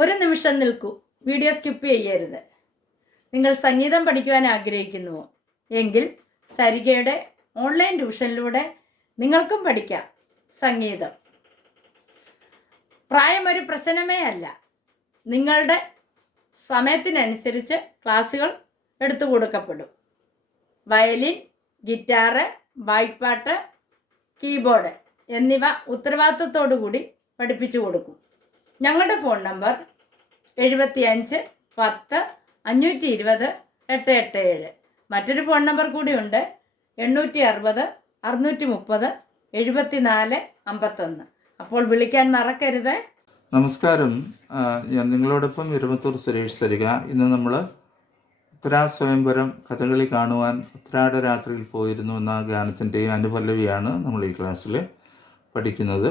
ഒരു നിമിഷം നിൽക്കൂ, വീഡിയോ സ്കിപ്പ് ചെയ്യരുത്. നിങ്ങൾ സംഗീതം പഠിക്കുവാൻ ആഗ്രഹിക്കുന്നുവോ എങ്കിൽ സരിഗയുടെ ഓൺലൈൻ ട്യൂഷനിലൂടെ നിങ്ങൾക്കും പഠിക്കാം സംഗീതം. പ്രായം ഒരു പ്രശ്നമേ അല്ല. നിങ്ങളുടെ സമയത്തിനനുസരിച്ച് ക്ലാസ്സുകൾ എടുത്തു കൊടുക്കപ്പെടും. വയലിൻ, ഗിറ്റാറ്, വായ്പ്പാട്ട്, കീബോർഡ് എന്നിവ ഉത്തരവാദിത്വത്തോടു പഠിപ്പിച്ചു കൊടുക്കും. ഞങ്ങളുടെ ഫോൺ നമ്പർ 75 10 520 887. മറ്റൊരു ഫോൺ നമ്പർ കൂടിയുണ്ട്, 860 630 74 51. അപ്പോൾ വിളിക്കാൻ മറക്കരുത്. നമസ്കാരം, ഞാൻ നിങ്ങളോടൊപ്പം ഇരുമത്തൂർ സുരേഷ് സരിക. ഇന്ന് നമ്മൾ ഉത്തരാ സ്വയംവരം കഥകളി കാണുവാൻ ഉത്രാട രാത്രിയിൽ പോയിരുന്നു എന്ന ഗാനത്തിൻ്റെ അനുപല്ലവിയാണ് നമ്മൾ ഈ ക്ലാസ്സിൽ പഠിക്കുന്നത്.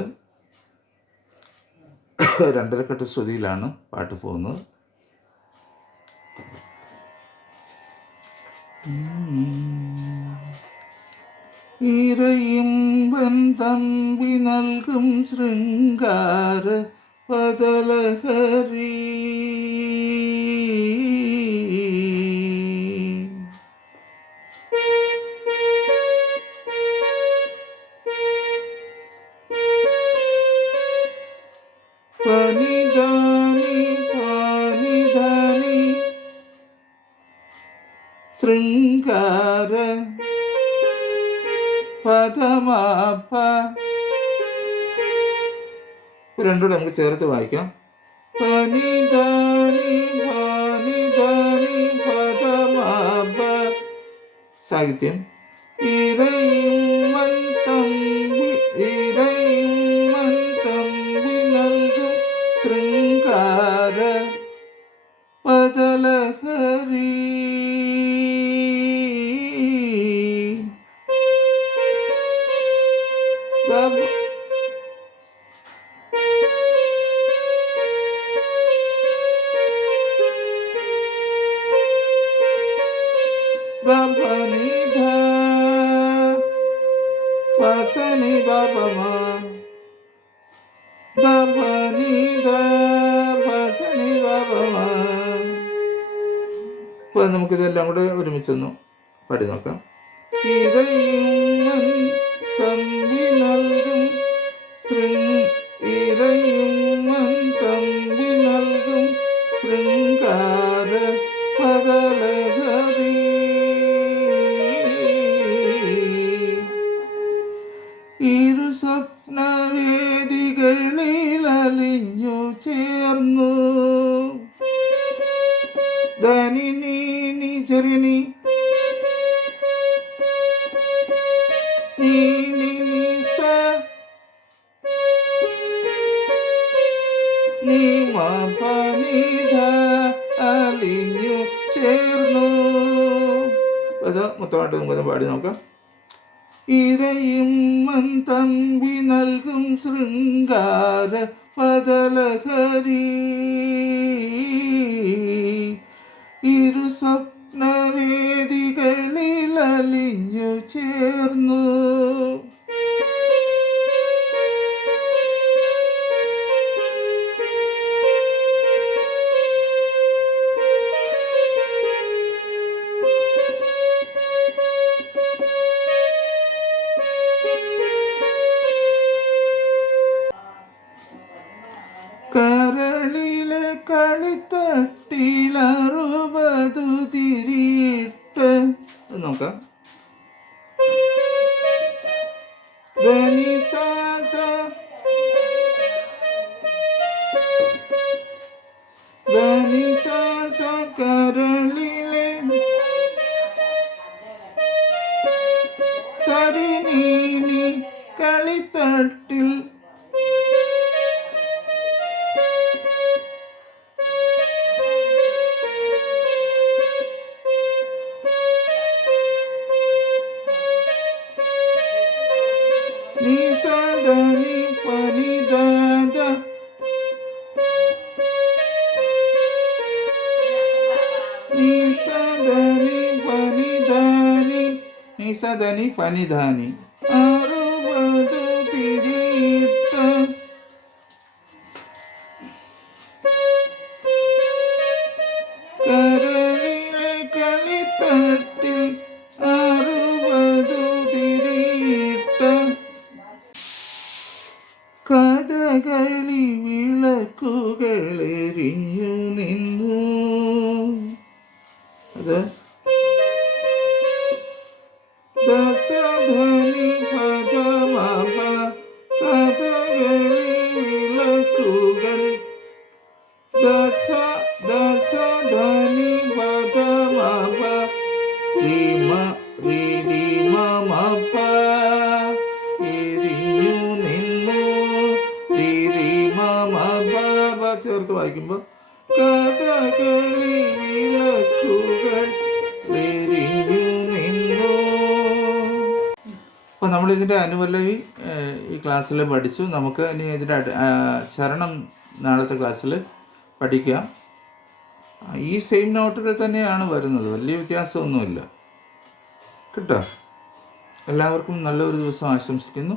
2.5 ശ്രുതിയിലാണ് പാട്ട് പോകുന്നത്. ഇരയിമ്പൻ തമ്പി നൽകും ശൃംഗാര പദലഹരി, പനിധാനി പനിധാനി ശൃംഗാര പദമാപ. രണ്ടുകൂടെ നമുക്ക് ചേർത്ത് വായിക്കാം. പനിധാനി പനിധാനി പദമാപ. സാഹിത്യം. ഇരയിമ്മൻ തമ്പി ഇരയിമ്മൻ തമ്പി നൽകും ശൃംഗാര പദലഹരി, അപ്പോൾ നമുക്കിതെല്ലാം കൂടെ ഒരുമിച്ചൊന്ന് പാടി നോക്കാം. ഇരയിമ്മൻ തമ്പി നൽകും ഇരയിമ്മൻ തമ്പി നൽകും ശൃംഗാര പദലഹരി, ഇരു സ്വപ്നവേദികളിൽ അലിഞ്ഞു ചേർന്നു. ധനി നീ നി ചരിണി നീ നി നി സ നീ മ പ നി ധ അലിഞ്ഞു ചേർന്നു. അത് മൊത്തമായിട്ട് നമുക്കത് പാടി നോക്കാം. ഇരയിമ്മൻ തമ്പി നൽകും ശൃംഗാര പദലഹരി, ഇരു സ്വപ്നവേദികളിൽ അലിഞ്ഞു ചേർന്നു. കരളിലെ കളിത്തട്ടിൽ 60 തിരിയിട്ട് നോക്കാം. ധനി സാസ ധനി സാസ കരളിലെ സരി നീനി കളിത്തട്ടിൽ ധനി പനിധാത നിസധനി പനിധാനി നിസധനി പനിധാനി 60 തിരിയിട്ട് കഥകളി വിളക്കുകളെരിഞ്ഞു നിന്നു. അത് ദശധനി പദമപ കഥകളി വിളക്കുകൾ ദശധനി പദമപ രീമ മപ എരിഞ്ഞു നിന്നു. മപ ചേർത്ത് വായിക്കുമ്പോൾ കഥകളി വിളക്കുകൾ എരിഞ്ഞു നിന്നു. അപ്പോൾ നമ്മളിതിൻ്റെ അനുപല്ലവി ഈ ക്ലാസ്സിൽ പഠിച്ചു. നമുക്ക് ഇനി ഇതിൻ്റെ ചരണം നാളത്തെ ക്ലാസ്സിൽ പഠിക്കാം. ഈ സെയിം നോട്ടുകൾ തന്നെയാണ് വരുന്നത്, വലിയ വ്യത്യാസമൊന്നുമില്ല കേട്ടോ. എല്ലാവർക്കും നല്ലൊരു ദിവസം ആശംസിക്കുന്നു.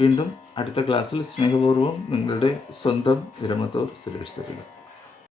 വീണ്ടും അടുത്ത ക്ലാസ്സിൽ സ്നേഹപൂർവ്വം നിങ്ങളുടെ സ്വന്തം ഇരമത്തൂർ സുരേഷ് സരിക.